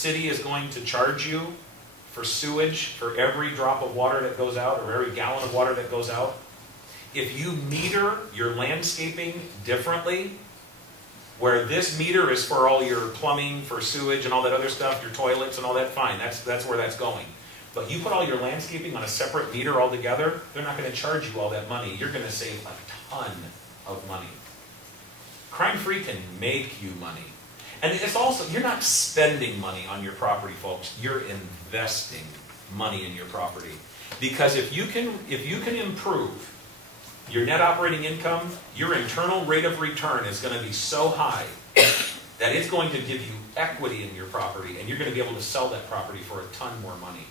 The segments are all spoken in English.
city is going to charge you for sewage for every drop of water that goes out or every gallon of water that goes out, if you meter your landscaping differently, where this meter is for all your plumbing, for sewage and all that other stuff, your toilets and all that, fine, that's where that's going. But you put all your landscaping on a separate meter altogether, they're not going to charge you all that money. You're going to save a ton of money. Crime-free can make you money. And it's also, you're not spending money on your property, folks. You're investing money in your property. Because if you can improve your net operating income, your internal rate of return is going to be so high that it's going to give you equity in your property, and you're going to be able to sell that property for a ton more money.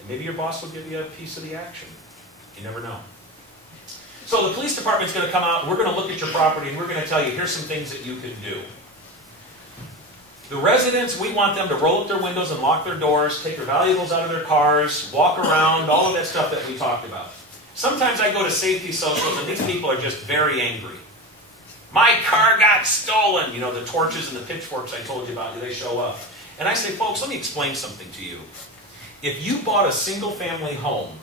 And maybe your boss will give you a piece of the action. You never know. So the police department's going to come out, we're going to look at your property, and we're going to tell you, here's some things that you can do. The residents, we want them to roll up their windows and lock their doors, take their valuables out of their cars, walk around, all of that stuff that we talked about. Sometimes I go to safety socials and these people are just very angry. My car got stolen. You know, the torches and the pitchforks I told you about, they show up. And I say, folks, let me explain something to you. If you bought a single-family home,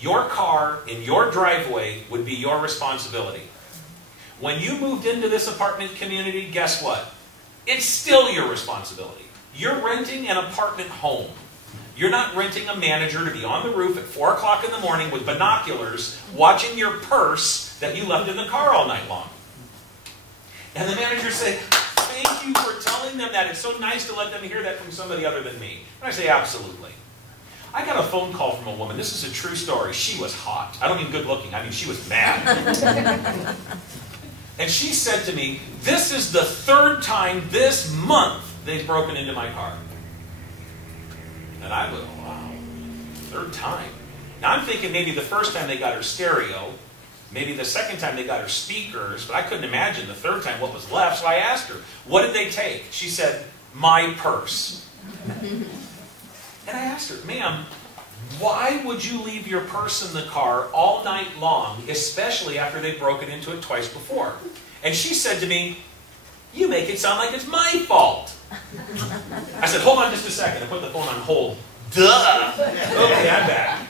your car in your driveway would be your responsibility. When you moved into this apartment community, guess what? It's still your responsibility. You're renting an apartment home. You're not renting a manager to be on the roof at 4 o'clock in the morning with binoculars watching your purse that you left in the car all night long. And the manager say, thank you for telling them that. It's so nice to let them hear that from somebody other than me. And I say, absolutely. I got a phone call from a woman. This is a true story. She was hot. I don't mean good looking. I mean she was mad. And she said to me, this is the 3rd time this month they've broken into my car. And I go, wow, 3rd time. Now I'm thinking maybe the first time they got her stereo, maybe the second time they got her speakers, but I couldn't imagine the 3rd time what was left. So I asked her, what did they take? She said, my purse. And I asked her, ma'am, why would you leave your purse in the car all night long, especially after they've broken into it twice before? And she said to me, you make it sound like it's my fault. I said, hold on just a second. I put the phone on hold. Duh! Okay, I'm back.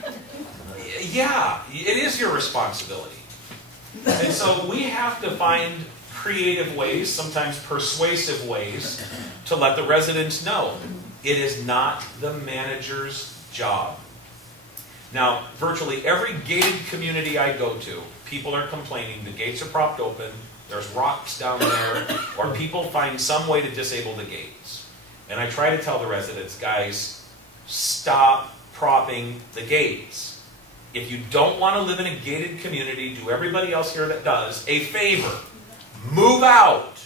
Yeah, it is your responsibility. And so we have to find creative ways, sometimes persuasive ways, to let the residents know it is not the manager's job. Now, virtually every gated community I go to, people are complaining the gates are propped open, there's rocks down there, or people find some way to disable the gates. And I try to tell the residents, guys, stop propping the gates. If you don't want to live in a gated community, do everybody else here that does a favor. Move out.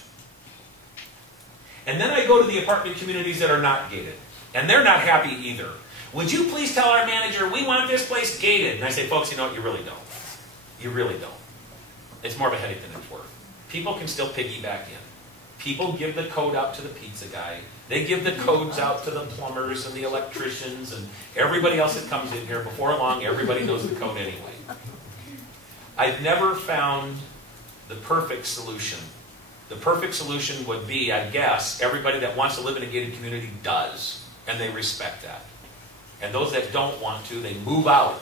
And then I go to the apartment communities that are not gated. And they're not happy either. Would you please tell our manager, we want this place gated? And I say, folks, you know what? You really don't. You really don't. It's more of a headache than it's worth. People can still piggyback in. People give the code out to the pizza guy. They give the codes out to the plumbers and the electricians and everybody else that comes in here. Before long, everybody knows the code anyway. I've never found the perfect solution. The perfect solution would be, I guess, everybody that wants to live in a gated community does, and they respect that. And those that don't want to, they move out.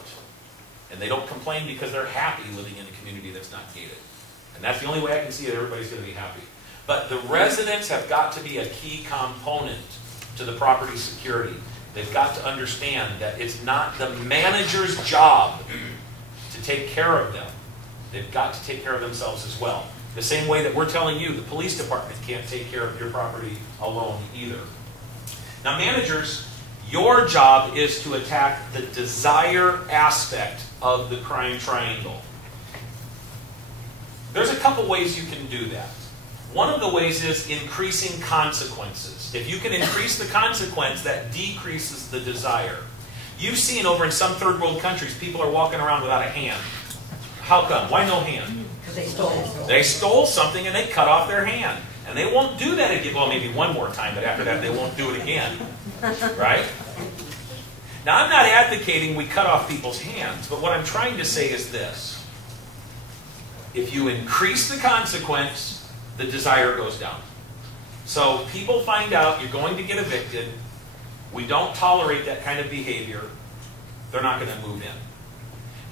And they don't complain because they're happy living in a community that's not gated. And that's the only way I can see it. Everybody's going to be happy. But the residents have got to be a key component to the property security. They've got to understand that it's not the manager's job to take care of them. They've got to take care of themselves as well. The same way that we're telling you, the police department can't take care of your property alone either. Now, managers, your job is to attack the desire aspect of the crime triangle. There's a couple ways you can do that. One of the ways is increasing consequences. If you can increase the consequence, that decreases the desire. You've seen over in some third world countries, people are walking around without a hand. How come? Why no hand? Because they stole. They stole something and they cut off their hand. And they won't do that again. Well, maybe one more time, but after that they won't do it again. Right? Now, I'm not advocating we cut off people's hands, but what I'm trying to say is this. If you increase the consequence, the desire goes down. So people find out you're going to get evicted. We don't tolerate that kind of behavior. They're not going to move in.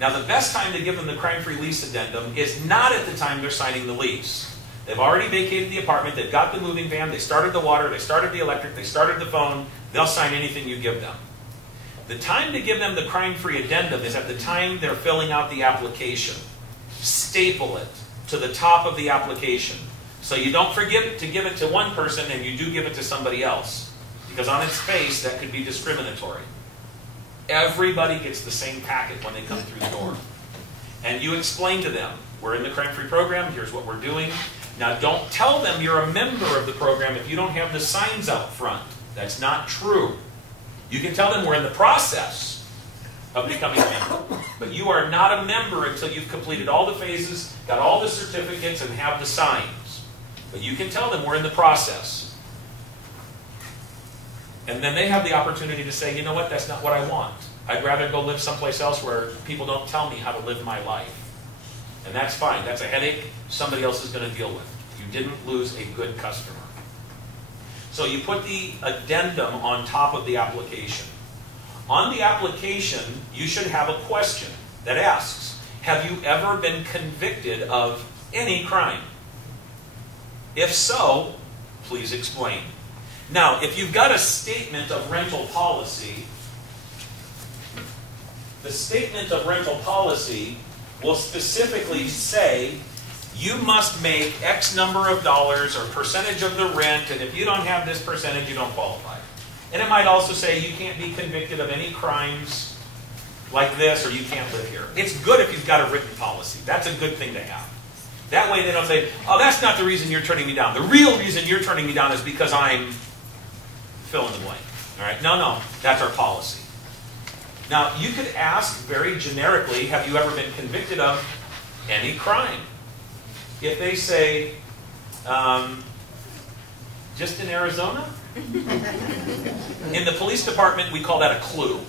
Now, the best time to give them the crime-free lease addendum is not at the time they're signing the lease. They've already vacated the apartment. They've got the moving van. They started the water. They started the electric. They started the phone. They'll sign anything you give them. The time to give them the crime-free addendum is at the time they're filling out the application. Staple it to the top of the application. So you don't forget to give it to one person and you do give it to somebody else. Because on its face, that could be discriminatory. Everybody gets the same packet when they come through the door. And you explain to them, we're in the crime-free program, here's what we're doing. Now don't tell them you're a member of the program if you don't have the signs out front. That's not true. You can tell them we're in the process of becoming a member. But you are not a member until you've completed all the phases, got all the certificates, and have the signs. But you can tell them we're in the process. And then they have the opportunity to say, you know what, that's not what I want. I'd rather go live someplace else where people don't tell me how to live my life. And that's fine. That's a headache somebody else is going to deal with. You didn't lose a good customer. So you put the addendum on top of the application. On the application, you should have a question that asks, have you ever been convicted of any crime? If so, please explain. Now, if you've got a statement of rental policy, the statement of rental policy will specifically say you must make X number of dollars or percentage of the rent, and if you don't have this percentage, you don't qualify. And it might also say you can't be convicted of any crimes like this, or you can't live here. It's good if you've got a written policy. That's a good thing to have. That way they don't say, oh, that's not the reason you're turning me down. The real reason you're turning me down is because I'm fill in the blank. All right? No, that's our policy. Now, you could ask very generically, have you ever been convicted of any crime? If they say, just in Arizona? In the police department, we call that a clue.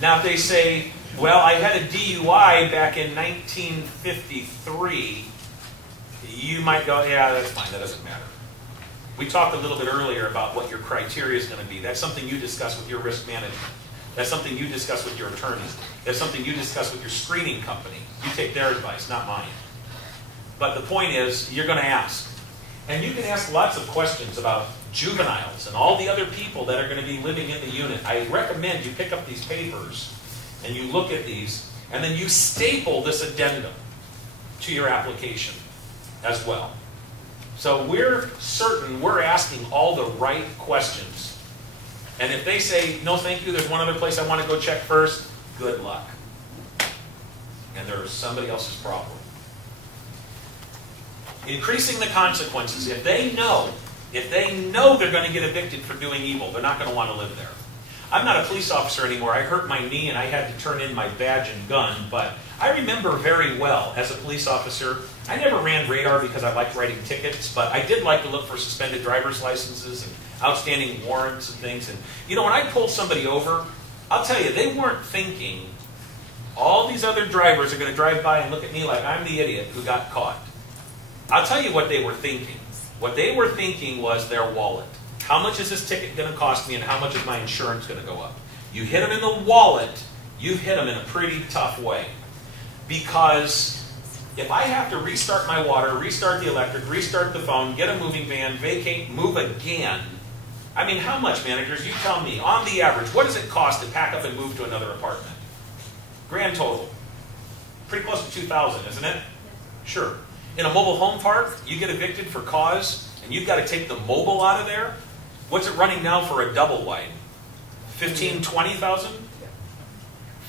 Now, if they say, well, I had a DUI back in 1953, you might go, yeah, that's fine, that doesn't matter. We talked a little bit earlier about what your criteria is going to be. That's something you discuss with your risk management. That's something you discuss with your attorney. That's something you discuss with your screening company. You take their advice, not mine. But the point is, you're going to ask. And you can ask lots of questions about juveniles and all the other people that are going to be living in the unit. I recommend you pick up these papers and you look at these, and then you staple this addendum to your application as well. So we're certain we're asking all the right questions. And if they say, no thank you, there's one other place I want to go check first, good luck. And there's somebody else's problem. Increasing the consequences. If they know they're going to get evicted for doing evil, they're not going to want to live there. I'm not a police officer anymore. I hurt my knee and I had to turn in my badge and gun, but I remember very well as a police officer, I never ran radar because I liked writing tickets, but I did like to look for suspended driver's licenses and outstanding warrants and things. And you know, when I pulled somebody over, I'll tell you, they weren't thinking, all these other drivers are going to drive by and look at me like I'm the idiot who got caught. I'll tell you what they were thinking. What they were thinking was their wallet. How much is this ticket going to cost me and how much is my insurance going to go up? You hit them in the wallet, you've hit them in a pretty tough way. Because if I have to restart my water, restart the electric, restart the phone, get a moving van, vacate, move again, I mean, how much, managers? You tell me, on the average, what does it cost to pack up and move to another apartment? Grand total. Pretty close to $2,000, isn't it? Sure. In a mobile home park, you get evicted for cause, and you've got to take the mobile out of there. What's it running now for a double wide? $15,000, $20,000?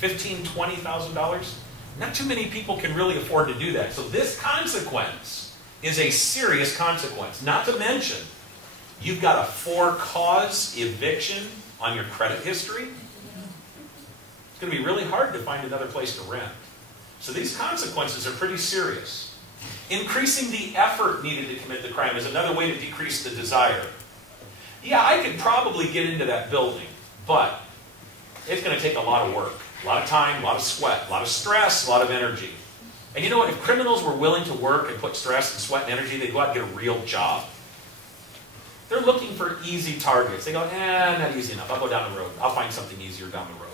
$15,000, $20,000? Not too many people can really afford to do that. So this consequence is a serious consequence. Not to mention, you've got a for-cause eviction on your credit history. It's going to be really hard to find another place to rent. So these consequences are pretty serious. Increasing the effort needed to commit the crime is another way to decrease the desire. Yeah, I could probably get into that building, but it's going to take a lot of work, a lot of time, a lot of sweat, a lot of stress, a lot of energy. And you know what? If criminals were willing to work and put stress and sweat and energy, they'd go out and get a real job. They're looking for easy targets. They go, not easy enough. I'll go down the road. I'll find something easier down the road.